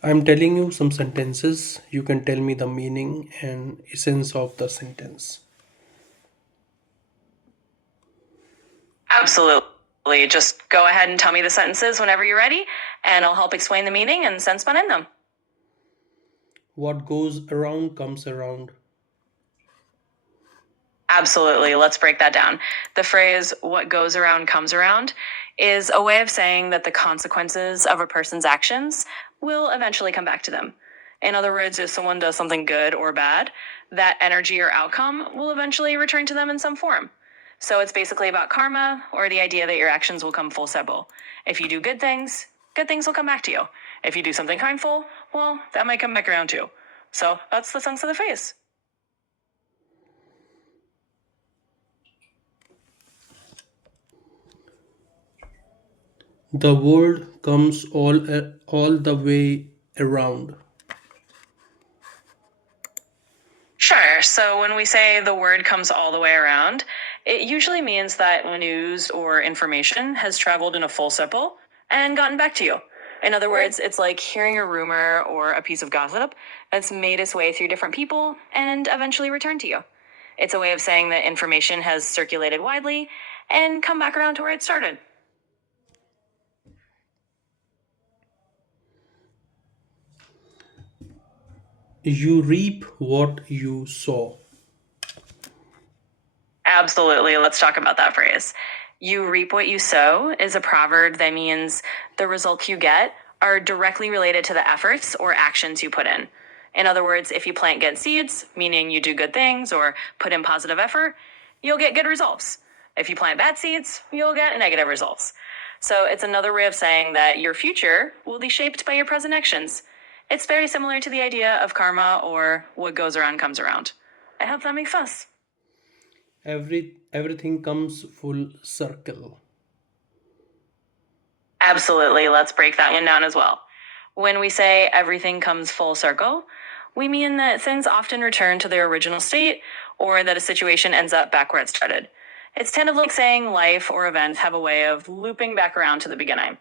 I'm telling you some sentences. You can tell me the meaning and essence of the sentence. Absolutely. Just go ahead and tell me the sentences whenever you're ready, and I'll help explain the meaning and sense behind them. What goes around comes around. Absolutely. Let's break that down. The phrase, what goes around comes around, is a way of saying that the consequences of a person's actions will eventually come back to them. In other words, if someone does something good or bad, that energy or outcome will eventually return to them in some form. So it's basically about karma, or the idea that your actions will come full circle. If you do good things will come back to you. If you do something kindful, well, that might come back around too. So that's the sense of the phrase. The world comes all the way around. Sure. So when we say the word comes all the way around, it usually means that news or information has traveled in a full circle and gotten back to you. In other words, it's like hearing a rumor or a piece of gossip that's made its way through different people and eventually returned to you. It's a way of saying that information has circulated widely and come back around to where it started. You reap what you sow. Absolutely. Let's talk about that phrase. You reap what you sow is a proverb that means the results you get are directly related to the efforts or actions you put in. In other words, if you plant good seeds, meaning you do good things or put in positive effort, you'll get good results. If you plant bad seeds, you'll get negative results. So it's another way of saying that your future will be shaped by your present actions. It's very similar to the idea of karma or what goes around comes around. I hope that makes sense. Everything comes full circle. Absolutely. Let's break that one down as well. When we say everything comes full circle, we mean that things often return to their original state or that a situation ends up back where it started. It's kind of like saying life or events have a way of looping back around to the beginning.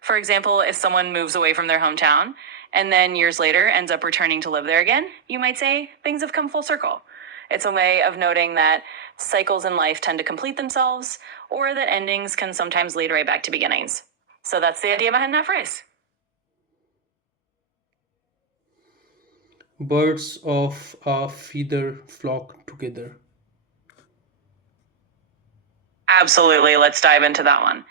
For example, if someone moves away from their hometown and then years later ends up returning to live there again, you might say things have come full circle. It's a way of noting that cycles in life tend to complete themselves, or that endings can sometimes lead right back to beginnings. So that's the idea behind that phrase. Birds of a feather flock together. Absolutely. Let's dive into that one.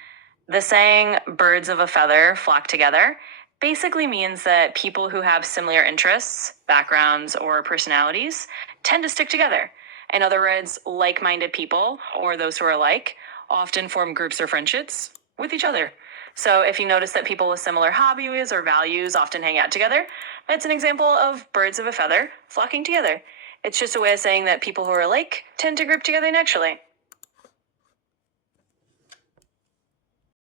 The saying, birds of a feather flock together, basically means that people who have similar interests, backgrounds, or personalities tend to stick together. In other words, like minded people, or those who are alike, often form groups or friendships with each other. So if you notice that people with similar hobbies or values often hang out together, that's an example of birds of a feather flocking together. It's just a way of saying that people who are alike tend to group together naturally.